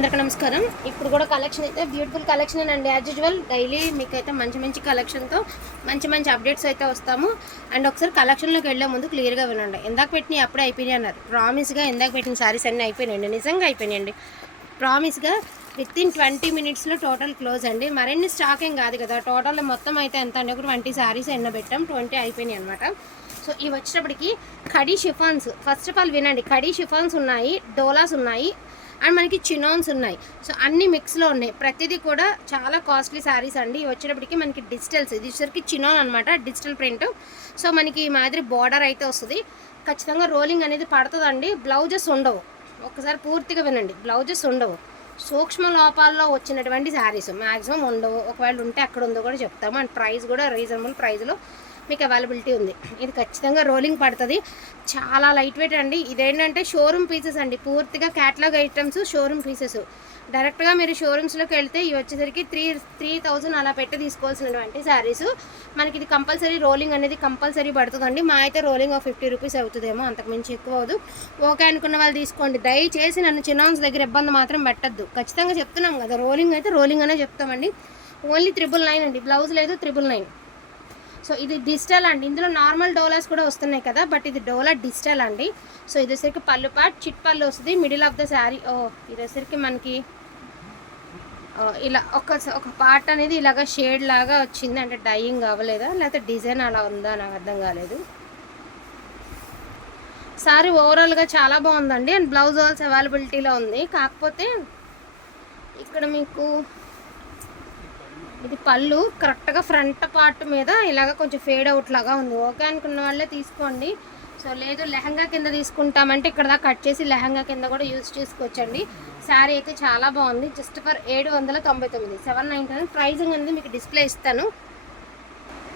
అందరికీ నమస్కారం. ఇప్పుడు కూడా కలెక్షన్ అయితే బ్యూటిఫుల్ కలెక్షన్ అండి యాజ్ యూజువల్ డైలీ మీకు అయితే మంచి మంచి కలెక్షన్తో మంచి మంచి అప్డేట్స్ అయితే వస్తాము. అండ్ ఒకసారి కలెక్షన్లోకి వెళ్ళే ముందు క్లియర్గా వినండి. ఇందాక పెట్టినవి అప్పుడే అయిపోయినాయి అన్నారు. ప్రామిస్గా ఇందాక పెట్టిన సారీస్ అన్నీ అయిపోయినాయండి. నిజంగా అయిపోయినాయండి. ప్రామిస్గా విత్ ఇన్ ట్వంటీ మినిట్స్లో టోటల్ క్లోజ్ అండి. మరిన్ని స్టాక్ ఏం కాదు కదా. టోటల్ మొత్తం అయితే ఎంత అండి? ఒక ట్వంటీ శారీస్ ఎన్నో పెట్టాం. ట్వంటీ అయిపోయినాయి అనమాట సో ఇవి వచ్చేటప్పటికి Khadi chiffons. First of all వినండి. కడీ షిఫాన్స్ ఉన్నాయి డోలాస్ ఉన్నాయి. అండ్ మనకి చినోన్స్ ఉన్నాయి. సో అన్ని మిక్స్లో ఉన్నాయి. ప్రతిదీ కూడా చాలా కాస్ట్లీ శారీస్ అండి. వచ్చేటప్పటికి మనకి డిజిటల్స్. ఇది వచ్చేసరికి చినోన్ అనమాట డిజిటల్ ప్రింట్. సో మనకి ఈ మాదిరి బార్డర్ అయితే వస్తుంది. ఖచ్చితంగా రోలింగ్ అనేది పడుతుందండి. బ్లౌజెస్ ఉండవు. ఒకసారి పూర్తిగా వినండి. బ్లౌజెస్ ఉండవు. సూక్ష్మ లోపాల్లో వచ్చినటువంటి శారీస్ మ్యాక్సిమం ఉండవు. ఒకవేళ ఉంటే అక్కడ ఉందో కూడా చెప్తాము. అండ్ ప్రైస్ కూడా రీజనబుల్ ప్రైస్లో మీకు అవైలబిలిటీ ఉంది. ఇది ఖచ్చితంగా రోలింగ్ పడుతుంది. చాలా లైట్ వెయిట్ అండి. ఇదేంటంటే షోరూమ్ పీసెస్ అండి. పూర్తిగా క్యాటలాగ్ ఐటమ్స్ షోరూమ్ పీసెస్ డైరెక్ట్గా మీరు షోరూమ్స్లోకి వెళ్తే ఇవి వచ్చేసరికి త్రీ త్రీ థౌజండ్ అలా పెట్టి తీసుకోవాల్సినటువంటి శారీస్ మనకి ఇది కంపల్సరీ రోలింగ్ అనేది కంపల్సరీ పడుతుందండి. మా అయితే రోలింగ్ ఒక ఫిఫ్టీ రూపీస్ అవుతుందేమో అంతకుమించి ఎక్కువ అవదు ఓకే అనుకున్న వాళ్ళు తీసుకోండి. దయచేసి నన్ను చిన్నౌన్స్ దగ్గర ఇబ్బంది మాత్రం పెట్టద్దు. ఖచ్చితంగా చెప్తున్నాం కదా రోలింగ్ అయితే రోలింగ్ అనే చెప్తామండి. ఓన్లీ త్రిబుల్ నైన్ అండి. బ్లౌజ్ లేదు త్రిబుల్ నైన్ సో ఇది డిజిటల్ అండి. ఇందులో నార్మల్ డోలాస్ కూడా వస్తున్నాయి కదా బట్ ఇది డోలా డిజిటల్ అండి. సో ఇది వచ్చరికి పళ్ళు పాట్ చిట్ పళ్ళు వస్తుంది. మిడిల్ ఆఫ్ ద శారీ ఓ ఇది వచ్చరికి మనకి ఇలా ఒక ఒక పార్ట్ అనేది ఇలాగ షేడ్ లాగా వచ్చింది. అంటే డైయింగ్ అవ్వలేదా? లేకపోతే డిజైన్ అలా ఉందా? నాకు అర్థం కాలేదు. సారీ ఓవరాల్గా చాలా బాగుందండి. అండ్ బ్లౌజ్ ఆల్స్ అవైలబిలిటీలో ఉంది. కాకపోతే ఇక్కడ మీకు ఇది పళ్ళు కరెక్ట్గా ఫ్రంట్ పార్ట్ మీద ఇలాగ కొంచెం ఫేడ్ అవుట్ లాగా ఉంది. ఓకే అనుకున్న వాళ్ళే తీసుకోండి. సో లేదు లెహంగా కింద తీసుకుంటామంటే ఇక్కడ దాకా కట్ చేసి లెహంగా కింద కూడా యూజ్ చేసుకోవచ్చండి. శారీ అయితే చాలా బాగుంది. జస్ట్ ఫర్ ఏడు వందల తొంభై తొమ్మిది. సెవెన్ నైంటీ నైన్ ప్రైజింగ్ అనేది మీకు డిస్ప్లే ఇస్తాను.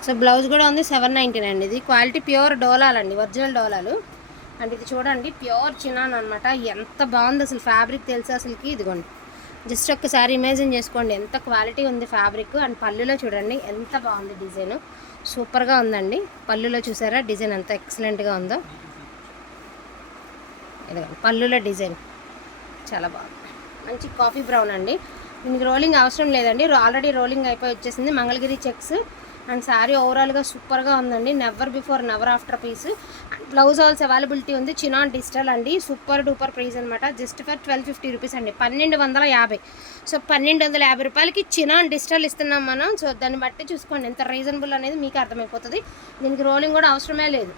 సో బ్లౌజ్ కూడా ఉంది సెవెన్ నైంటీ నైన్. ఇది క్వాలిటీ ప్యూర్ డోలాలండి ఒరిజినల్ డోలాలు. అండ్ ఇది చూడండి ప్యూర్ చినాన్ అనమాట ఎంత బాగుంది అసలు ఫ్యాబ్రిక్ తెలుసు అసలుకి? ఇదిగోండి. జస్ట్ ఒక్కసారి ఇమేజిన్ చేసుకోండి ఎంత క్వాలిటీ ఉంది ఫ్యాబ్రిక్. అండ్ పళ్ళులో చూడండి ఎంత బాగుంది డిజైన్. సూపర్గా ఉందండి. పళ్ళులో చూసారా డిజైన్ ఎంత ఎక్సలెంట్గా ఉందో. ఇదిగోండి పళ్ళులో డిజైన్. చాలా బాగుంది. మంచి కాఫీ బ్రౌన్ అండి. దీనికి రోలింగ్ అవసరం లేదండి. ఆల్రెడీ రోలింగ్ అయిపోయి వచ్చేసింది. మంగళగిరి చెక్స్. అండ్ శారీ ఓవరాల్గా సూపర్గా ఉందండి. Never before never after piece and blouse also availability ఉంది. చినాన్ డిజిటల్ అండి. సూపర్ డూపర్ ప్రైస్ అనమాట just for twelve fifty rupees అండి. పన్నెండు వందల యాభై. సో పన్నెండు వందల యాభై రూపాయలకి చినాన్ డిజిటల్ ఇస్తున్నాం మనం. సో దాన్ని బట్టి చూసుకోండి. ఎంత రీజనబుల్ అనేది మీకు అర్థమైపోతుంది. దీనికి రోలింగ్ కూడా అవసరమే లేదు.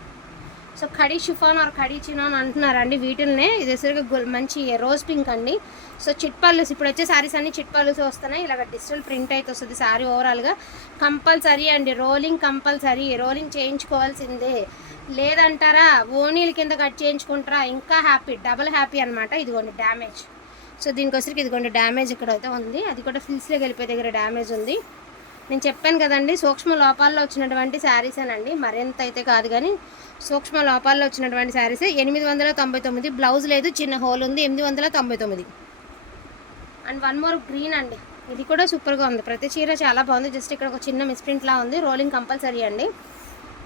So Khadi chiffon or Khadi chinon అంటున్నారండి. వీటిల్నే ఇది సరిగ్గా గుల్- మంచి రోజ్ పింక్ అండి. సో చిట్పల్లుస్ ఇప్పుడు వచ్చే శారీస్ అన్ని చిట్పల్లుస్ వస్తున్నాయి. ఇలాగ డిజిటల్ ప్రింట్ అయితే వస్తుంది శారీ ఓవరాల్గా కంపల్సరీ అండి. Rolling compulsory. రోలింగ్ చేయించుకోవాల్సిందే. లేదంటారా ఓనీల కింద కట్ చేయించుకుంటారా? ఇంకా హ్యాపీ డబుల్ హ్యాపీ అనమాట ఇదిగోండి డ్యామేజ్. సో దీనికి వచ్చరికి ఇదిగోండి డ్యామేజ్ ఇక్కడ అయితే ఉంది. అది కూడా ఫిల్స్లోకి వెళ్ళిపోయే దగ్గర డ్యామేజ్ ఉంది. నేను చెప్పాను కదండి సూక్ష్మ లోపాల్లో వచ్చినటువంటి శారీసేనండి మరింత అయితే కాదు కానీ సూక్ష్మ లోపాల్లో వచ్చినటువంటి శారీస్. ఎనిమిది వందల తొంభై తొమ్మిది బ్లౌజ్ లేదు చిన్న హోల్ ఉంది ఎనిమిది వందల తొంభై తొమ్మిది. అండ్ వన్ మోర్ గ్రీన్ అండి. ఇది కూడా సూపర్గా ఉంది. ప్రతి చీర చాలా బాగుంది. జస్ట్ ఇక్కడ ఒక చిన్న మిస్ప్రింట్ లా ఉంది. రోలింగ్ కంపల్సరీ అండి.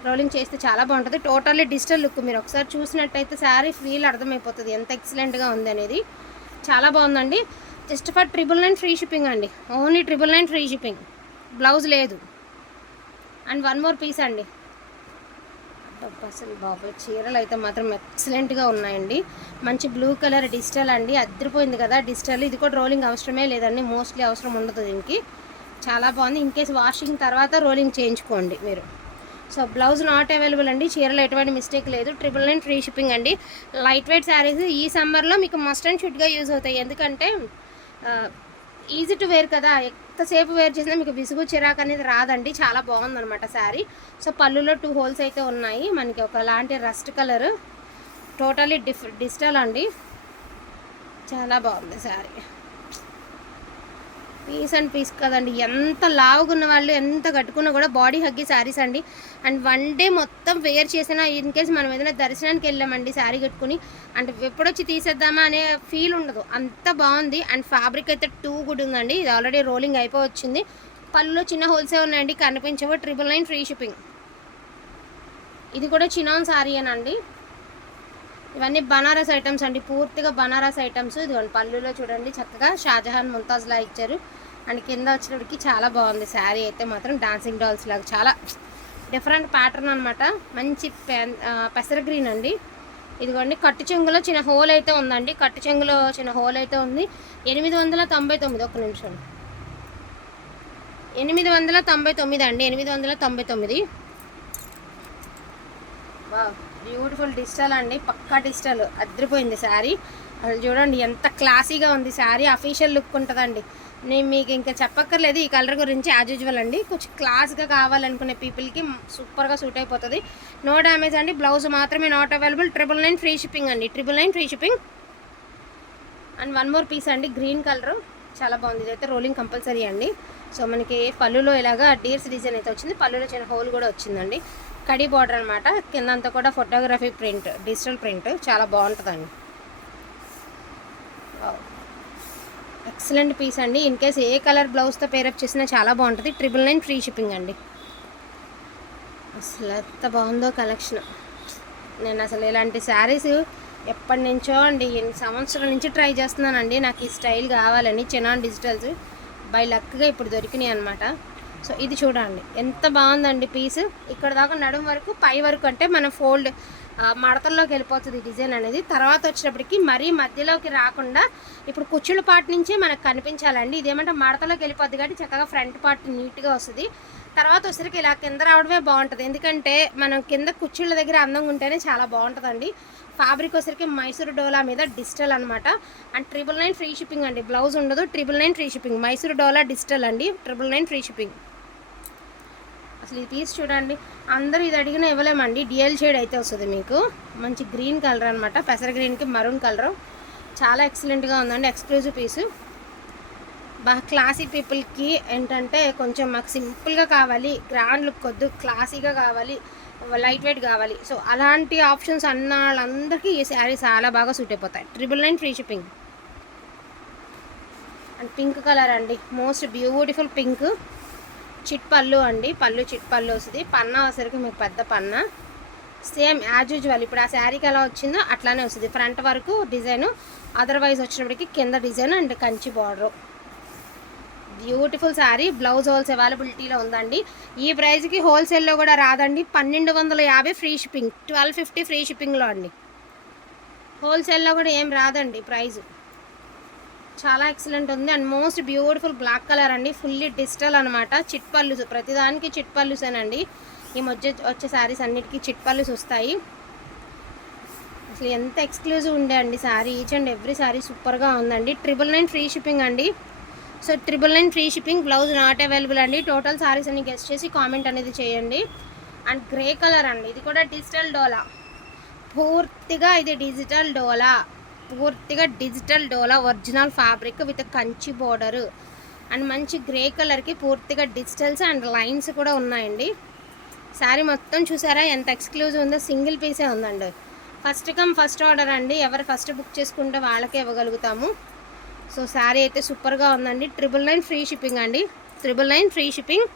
రోలింగ్ చేస్తే చాలా బాగుంటుంది. టోటల్లీ డిజిటల్ లుక్ మీరు ఒకసారి చూసినట్టయితే శారీ ఫీల్ అర్థమైపోతుంది. ఎంత ఎక్సలెంట్గా ఉంది అనేది. చాలా బాగుందండి. Just for triple nine free shipping అండి. Only triple nine free shipping blouse లేదు. అండ్ వన్ మోర్ పీస్ అండి. అసలు బాబాయ్ చీరలు అయితే మాత్రం ఎక్సలెంట్గా ఉన్నాయండి. మంచి బ్లూ కలర్ డిజిటల్ అండి. అద్దరిపోయింది కదా డిజిటల్. ఇది కూడా రోలింగ్ అవసరమే లేదండి. మోస్ట్లీ అవసరం ఉండదు దీనికి. చాలా బాగుంది. ఇన్ కేస్ వాషింగ్ తర్వాత రోలింగ్ చేయించుకోండి మీరు. సో బ్లౌజ్ నాట్ అవైలబుల్ అండి. చీరలో ఎటువంటి మిస్టేక్ లేదు. ట్రిపుల్ నైన్ ఫ్రీ షిప్పింగ్ అండి. లైట్ వెయిట్ శారీస్ ఈ సమ్మర్లో మీకు మస్ట్ అండ్ షుడ్గా యూజ్ అవుతాయి. ఎందుకంటే ఈజీ టు వేర్ కదా. ఎంతసేపు వేర్ చేసినా మీకు విసుగు చిరాకు అనేది రాదండి. చాలా బాగుందనమాట శారీ. సో పళ్ళులో టూ హోల్స్ అయితే ఉన్నాయి. మనకి ఒకలాంటి రస్ట్ కలర్. టోటలీ డిఫ్ డిజిటల్ అండి. చాలా బాగుంది శారీ. పీస్ అండ్ పీస్ కదండి. ఎంత లావుగున్న వాళ్ళు ఎంత కట్టుకున్నా కూడా బాడీ హగ్గి శారీస్ అండి. అండ్ వన్ డే మొత్తం వేర్ చేసినా ఇన్ కేస్ మనం ఏదైనా దర్శనానికి వెళ్ళామండి శారీ కట్టుకుని అంటే ఎప్పుడొచ్చి తీసేద్దామా అనే ఫీల్ ఉండదు. అంత బాగుంది. అండ్ ఫ్యాబ్రిక్ అయితే టూ గుడ్ ఉందండి. ఇది ఆల్రెడీ రోలింగ్ అయిపోవచ్చింది పళ్ళు పళ్ళులో చిన్న హోల్సే ఉన్నాయండి. కనిపించవు. Triple nine free shipping. ఇది కూడా చినాన్ శారీ అనండి ఇవన్నీ బనారస్ ఐటమ్స్ అండి. పూర్తిగా బనారస్ ఐటమ్స్ ఇదిగోండి పళ్ళులో చూడండి చక్కగా షాజహాన్ ముంతాజ్లా ఇచ్చారు. అండ్ కింద వచ్చినప్పటికి చాలా బాగుంది శారీ అయితే మాత్రం డాన్సింగ్ డాల్స్ లాగా చాలా డిఫరెంట్ ప్యాటర్న్ అనమాట మంచి పెన్ పెసర గ్రీన్ అండి. ఇదిగోండి కట్టు చెంగులో చిన్న హోల్ అయితే ఉందండి. కట్టు చెంగులో చిన్న హోల్ అయితే ఉంది. ఎనిమిది వందల తొంభై తొమ్మిది ఒక్క నిమిషం. ఎనిమిది వందల తొంభై తొమ్మిది అండి. ఎనిమిది వందల తొంభై తొమ్మిది. బ్యూటిఫుల్ డిజిటల్ అండి పక్కా డిజిటల్. అదిరిపోయింది శారీ. అసలు చూడండి ఎంత క్లాసీగా ఉంది శారీ అఫీషియల్ లుక్ ఉంటుందండి. నేను మీకు ఇంకా చెప్పక్కర్లేదు ఈ కలర్ గురించి యాజ్ యూజువల్ అండి. కొంచెం క్లాస్గా కావాలనుకునే పీపుల్కి సూపర్గా సూట్ అయిపోతుంది. నో డ్యామేజ్ అండి బ్లౌజ్ మాత్రమే not available triple nine free shipping అండి triple nine free shipping and one more piece అండి గ్రీన్ కలర్ చాలా బాగుంది ఇదైతే రోలింగ్ కంపల్సరీ అండి. సో మనకి పళ్ళులో ఇలాగా డీర్స్ డిజైన్ అయితే వచ్చింది. పళ్ళులో చిన్న హోల్ కూడా వచ్చిందండి. కడీ బార్డర్ అనమాట కింద అంతా కూడా ఫోటోగ్రఫీ ప్రింట్ డిజిటల్ ప్రింట్. చాలా బాగుంటుందండి. ఎక్సలెంట్ పీస్ అండి. ఇన్ కేస్ ఏ కలర్ బ్లౌజ్తో పేరప్ చేసినా చాలా బాగుంటుంది. ట్రిపుల్ నైన్ ఫ్రీ షిప్పింగ్ అండి. అసలు ఎంత బాగుందో కలెక్షన్ నేను అసలు ఇలాంటి శారీస్ ఎప్పటి నుంచో అండి ఎన్ని సంవత్సరాల నుంచి ట్రై చేస్తున్నానండి. నాకు ఈ స్టైల్ కావాలని చినాన్ డిజిటల్స్ బై లక్గా ఇప్పుడు దొరికినాయి అనమాట సో ఇది చూడండి. ఎంత బాగుందండి పీస్ ఇక్కడ దాకా నడుము వరకు పై వరకు అంటే మన ఫోల్డ్ మడతల్లోకి వెళ్ళిపోతుంది డిజైన్ అనేది. తర్వాత వచ్చినప్పటికి మరీ మధ్యలోకి రాకుండా ఇప్పుడు కుచ్చుల పార్ట్ నుంచే మనకు కనిపించాలండి. ఇదేమంటే మడతలోకి వెళ్ళిపోద్ది కాబట్టి చక్కగా ఫ్రంట్ పార్ట్ నీట్గా వస్తుంది. తర్వాత వచ్చరికి ఇలా కింద రావడమే బాగుంటుంది. ఎందుకంటే మనం కింద కుచ్చుళ్ళ దగ్గర అందంగా ఉంటేనే చాలా బాగుంటుందండి. ఫ్యాబ్రిక్ వచ్చరికి మైసూర్ డోలా మీద డిజిటల్ అనమాట and triple nine free shipping అండి. బ్లౌజ్ ఉండదు. Triple nine free shipping Mysore డోలా డిజిటల్ అండి. ట్రిపుల్ నైన్ ఫ్రీ షిప్పింగ్ అసలు ఈ పీస్ చూడండి. అందరూ ఇది అడిగినా ఇవ్వలేమండి. డిఎల్ షేడ్ అయితే వస్తుంది మీకు. మంచి గ్రీన్ కలర్ అనమాట పెసర గ్రీన్కి మరూన్ కలర్. చాలా ఎక్సలెంట్గా ఉందండి. ఎక్స్క్లూజివ్ పీసు బాగా క్లాసీ పీపుల్కి ఏంటంటే కొంచెం మాకు సింపుల్గా కావాలి. గ్రాండ్ లుక్ వద్దు. క్లాసీగా కావాలి. లైట్ వెయిట్ కావాలి. సో అలాంటి ఆప్షన్స్ అన్న వాళ్ళందరికీ ఈ శారీ చాలా బాగా సూట్ అయిపోతాయి. Triple nine free shipping and pink colour అండి. మోస్ట్ బ్యూటిఫుల్ పింక్ చిట్ పళ్ళు అండి పళ్ళు చిట్ పళ్ళు వస్తుంది పన్నా వచ్చరికి మీకు పెద్ద పన్నా. Same as usual. ఇప్పుడు ఆ శారీకి ఎలా వచ్చిందో అట్లానే వస్తుంది. ఫ్రంట్ వరకు డిజైన్ అదర్వైజ్ వచ్చినప్పటికి కింద design and Kanchi border. Beautiful sari. Blouse holes అవైలబిలిటీలో ఉందండి. ఈ ప్రైస్కి హోల్సేల్లో కూడా రాదండి. పన్నెండు వందల యాభై free shipping. Twelve fifty free షిప్పింగ్లో అండి. హోల్సేల్లో కూడా ఏం రాదండి ప్రైజు. చాలా ఎక్సలెంట్ ఉంది. And most beautiful black colour అండి. ఫుల్లీ డిజిటల్ అనమాట చిట్ పల్లుస్ ప్రతిదానికి చిట్ పల్లుసేనండి ఈ మధ్య వచ్చే శారీస్ అన్నిటికీ చిట్ పల్లుస్ వస్తాయి. అసలు ఎంత ఎక్స్క్లూజివ్ ఉండే అండి sari each and every sari సూపర్గా ఉందండి. ట్రిపుల్ నైన్ ఫ్రీ షిప్పింగ్ అండి. So triple nine free shipping blouse not available అండి. టోటల్ శారీస్ అన్ని గెస్ట్ చేసి కామెంట్ అనేది చేయండి. అండ్ గ్రే కలర్ అండి. ఇది కూడా డిజిటల్ డోలా పూర్తిగా ఇది డిజిటల్ డోలా పూర్తిగా digital dola original fabric with Kanchi border. And మంచి గ్రే కలర్కి పూర్తిగా డిజిటల్స్ అండ్ లైన్స్ కూడా ఉన్నాయండి. శారీ మొత్తం చూసారా? ఎంత ఎక్స్క్లూజివ్ ఉందో సింగిల్ పీసే ఉందండి. ఫస్ట్ కమ్ ఫస్ట్ ఆర్డర్ అండి. ఎవరు ఫస్ట్ బుక్ చేసుకుంటే వాళ్ళకే ఇవ్వగలుగుతాము. సో శారీ అయితే సూపర్గా ఉందండి. ట్రిపుల్ నైన్ ఫ్రీ షిప్పింగ్ అండి. Triple nine free shipping.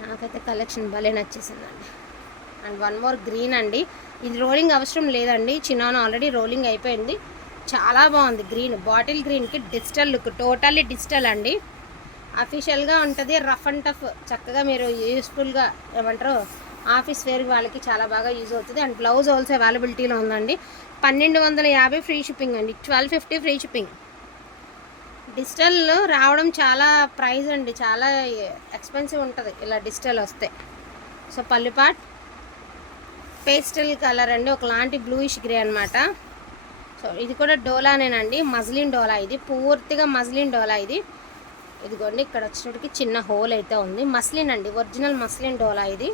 నాకైతే కలెక్షన్ భలే నచ్చేసిందండి. అండ్ వన్ మోర్ గ్రీన్ అండి. ఇది రోలింగ్ అవసరం లేదండి. చిన్నాను ఆల్రెడీ రోలింగ్ అయిపోయింది. చాలా బాగుంది గ్రీన్. బాటిల్ గ్రీన్కి డిజిటల్ లుక్ టోటల్లీ డిజిటల్ అండి. అఫీషియల్గా ఉంటుంది రఫ్ అండ్ టఫ్. చక్కగా మీరు యూస్ఫుల్గా ఏమంటారు ఆఫీస్ వేర్ వాళ్ళకి చాలా బాగా యూజ్ అవుతుంది. అండ్ బ్లౌజ్ ఆల్సో అవైలబిలిటీలో ఉందండి. పన్నెండు వందల యాభై ఫ్రీ షిప్పింగ్ అండి. Twelve fifty free shipping. Digital రావడం చాలా ప్రైస్ అండి. చాలా ఎక్స్పెన్సివ్ ఉంటుంది. ఇలా డిజిటల్ వస్తే. సో పల్లిపాట్ పేస్టల్ కలర్ అండి ఒకలాంటి బ్లూయిష్ గ్రే అనమాట సో ఇది కూడా డోలానేనండి మజ్లిన్ డోలా ఇది. పూర్తిగా మజ్లిన్ డోలా ఇది. ఇదిగోండి ఇక్కడ వచ్చేటికి చిన్న హోల్ అయితే ఉంది. మస్లిన్ అండి ఒరిజినల్ మస్లిన్ డోలా ఇది.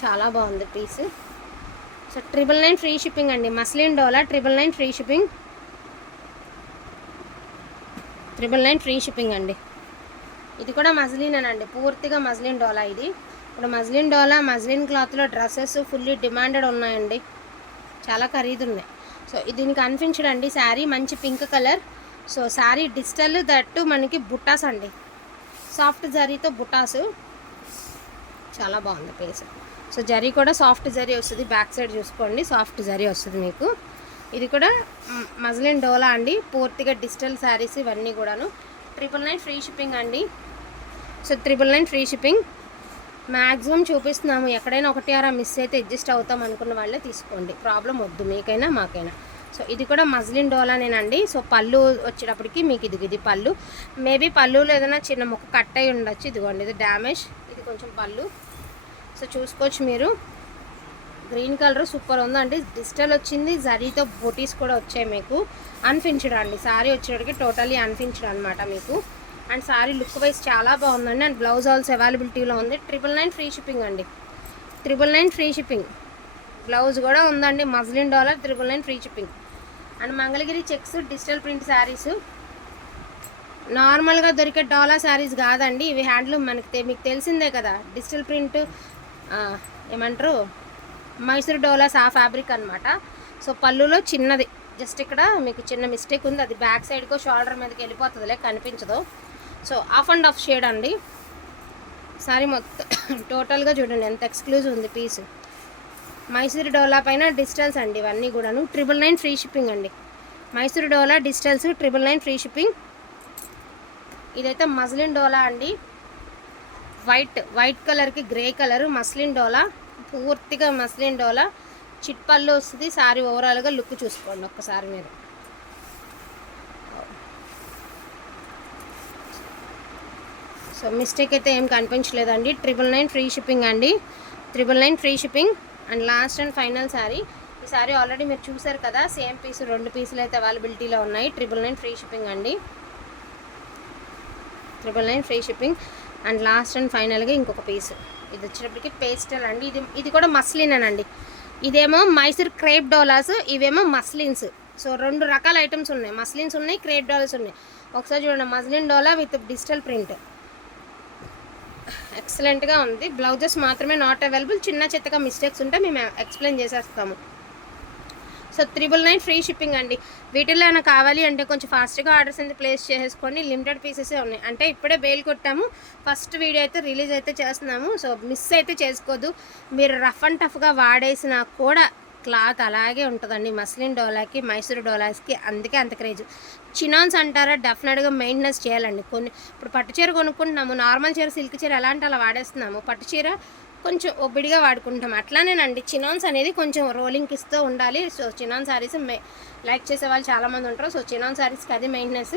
చాలా బాగుంది piece so triple nine free shipping అండి. Muslin dola triple nine free shipping triple nine free shipping అండి. ఇది కూడా మజ్లిన్ అండి పూర్తిగా మజ్లిన్ డోలా ఇది. ఇప్పుడు మజ్లిన్ డోలా మజ్లిన్ క్లాత్లో డ్రెస్సెస్ ఫుల్లీ డిమాండెడ్ ఉన్నాయండి. చాలా ఖరీదు ఉన్నాయి సో దీనికి అనిపించడండి శారీ మంచి pink colour. So sari digital that మనకి బుట్టాస్ అండి. సాఫ్ట్ జరీతో బుట్టాసు చాలా బాగుంది పీస్. సో జరీ కూడా సాఫ్ట్ జరీ వస్తుంది. బ్యాక్ సైడ్ చూసుకోండి. సాఫ్ట్ జరీ వస్తుంది మీకు. ఇది కూడా మజ్లిన్ డోలా అండి. పూర్తిగా డిజిటల్ శారీస్ ఇవన్నీ కూడాను. ట్రిపుల్ నైన్ ఫ్రీ షిప్పింగ్ అండి. So triple nine free shipping. Maximum చూపిస్తున్నాము. ఎక్కడైనా ఒకటి ఆరా మిస్ అయితే అడ్జస్ట్ అవుతాం అనుకున్న వాళ్ళే తీసుకోండి. ప్రాబ్లం వద్దు. మీకైనా మాకైనా. సో ఇది కూడా మజ్లిన్ డోలానేనండి. సో పళ్ళు వచ్చేటప్పటికి మీకు ఇది ఇది పళ్ళు. మేబీ పళ్ళులో ఏదైనా చిన్న ముక్క కట్ అయి ఉండొచ్చు. ఇదిగోండి ఇది డ్యామేజ్. ఇది కొంచెం పళ్ళు. సో చూసుకోవచ్చు మీరు. గ్రీన్ కలర్ సూపర్ ఉందండి. డిజిటల్ వచ్చింది. జరీతో బూటీస్ కూడా వచ్చాయి మీకు. అన్ఫిన్స్డ్ అండి. సారీ వచ్చేటప్పటికి టోటలీ అన్ఫిన్స్డ్ అనమాట మీకు. అండ్ సారీ లుక్ వైజ్ చాలా బాగుందండి. అండ్ బ్లౌజ్ ఆల్స్ అవైలబిలిటీలో ఉంది. ట్రిపుల్ నైన్ ఫ్రీ షిప్పింగ్ అండి. Triple nine free shipping. Blouse కూడా ఉందండి. Muslin dollar triple nine free shipping. And Mangalagiri checks digital print saris నార్మల్గా దొరికే డాలా శారీస్ కాదండి. ఇవి హ్యాండ్లూమ్ మనకి మీకు తెలిసిందే కదా. డిజిటల్ ప్రింట్ ఏమంటారు? మైసూర్ డోలాస్ ఆ ఫ్యాబ్రిక్ అనమాట సో పళ్ళులో చిన్నది. జస్ట్ ఇక్కడ మీకు చిన్న మిస్టేక్ ఉంది. అది బ్యాక్ సైడ్కో షోల్డర్ మీదకి వెళ్ళిపోతుందిలే కనిపించదు. So off and off shade అండి. సారీ మొత్తం టోటల్గా చూడండి ఎంత ఎక్స్క్లూజివ్ ఉంది పీస్. మైసూర్ డోలా పైన డిజిటల్స్ అండి ఇవన్నీ కూడాను. ట్రిపుల్ నైన్ ఫ్రీ షిప్పింగ్ అండి. Mysore dola digitals triple nine free shipping. ఇదైతే మస్లిన్ డోలా అండి. వైట్ వైట్ కలర్కి గ్రే కలర్ మస్లిన్ డోలా. పూర్తిగా మస్లిన్ డోలా. చిట్పళ్ళు వస్తుంది సారీ ఓవరాల్గా లుక్ చూసుకోండి ఒక్కసారి మీరు. సో మిస్టేక్ అయితే ఏం కనిపించలేదండి. ట్రిపుల్ నైన్ ఫ్రీ షిప్పింగ్ అండి. Triple nine free shipping and last and final sari ఈ శారీ ఆల్రెడీ మీరు చూసారు కదా సేమ్ పీస్ రెండు పీసులు అయితే అవైలబిలిటీలో ఉన్నాయి. ట్రిపుల్ నైన్ ఫ్రీ షిప్పింగ్ అండి. Triple nine free shipping and last and ఫైనల్గా ఇంకొక పీస్. ఇది వచ్చేటప్పటికి పేస్టల్ అండి. ఇది ఇది కూడా మస్లిన్ అండి ఇదేమో మైసూర్ క్రేప్ డోలాస్ ఇవేమో మస్లిన్స్. సో రెండు రకాల ఐటమ్స్ ఉన్నాయి. మస్లిన్స్ ఉన్నాయి క్రేప్ డోలాస్ ఉన్నాయి. ఒకసారి చూడండి muslin dola with digital print. ఎక్సలెంట్గా ఉంది. బ్లౌజెస్ మాత్రమే నాట్ అవైలబుల్ చిన్న చిత్తగా మిస్టేక్స్ ఉంటే మేము ఎక్స్ప్లెయిన్ చేసేస్తాము. So triple nine free shipping అండి. వీటిల్లో ఏమైనా కావాలి అంటే కొంచెం ఫాస్ట్గా ఆర్డర్స్ అనేది ప్లేస్ చేసుకోండి. లిమిటెడ్ పీసెసే ఉన్నాయి. అంటే ఇప్పుడే బెయిల్ కొట్టాము. ఫస్ట్ వీడియో అయితే రిలీజ్ అయితే చేస్తున్నాము. సో మిస్ అయితే చేసుకోదు. మీరు రఫ్ అండ్ టఫ్గా వాడేసినా కూడా క్లాత్ అలాగే ఉంటుందండి. మస్లిన్ డోలాకి మైసూర్ డోలాస్కి అందుకే అంత క్రేజ్. చినాన్స్ అంటారా డెఫినెట్గా మెయింటెనెన్స్ చేయాలండి. కొన్ని ఇప్పుడు పట్టు చీర కొనుక్కుంటున్నాము. నార్మల్ చీర సిల్క్ చీర ఎలా అంటే అలా వాడేస్తున్నాము. పట్టు చీర కొంచెం ఒబ్బిడిగా వాడుకుంటాం అట్లానేనండి. చినాన్స్ అనేది కొంచెం రోలింగ్కి ఇస్తూ ఉండాలి. సో చినాన్ శారీస్ మే లైక్ చేసే వాళ్ళు చాలామంది ఉంటారు. సో చినాన్ శారీస్కి అది మెయింటెనెన్స్.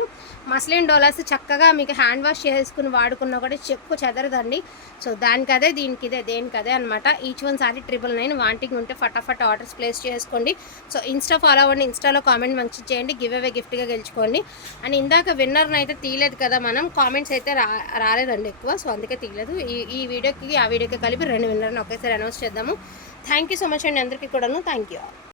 మస్లిన్ డోలాస్ చక్కగా మీకు హ్యాండ్ వాష్ చేసుకుని వాడుకున్నా కూడా చెక్కు చెదరదండి. సో దానికి అదే దీనికి ఇదే దేనికి అదే అనమాట each one sari triple nine wanting ఉంటే ఫటాఫట్ ఆర్డర్స్ ప్లేస్ చేసుకోండి. సో ఇన్స్టా ఫాలో అవ్వండి. ఇన్స్టాలో కామెంట్ మంచి చేయండి. గివ్ అవే గిఫ్ట్గా గెలుచుకోండి. అండ్ ఇందాక విన్నర్ని అయితే తీయలేదు కదా మనం. కామెంట్స్ అయితే రా రాలేదండి ఎక్కువ. సో అందుకే తీయలేదు. ఈ ఈ వీడియోకి ఆ వీడియోకి కలిపి రెండు విన్నర్ని ఒకేసారి అనౌన్స్ చేద్దాము. థ్యాంక్ యూ సో మచ్ అండి అందరికీ కూడాను. Thank you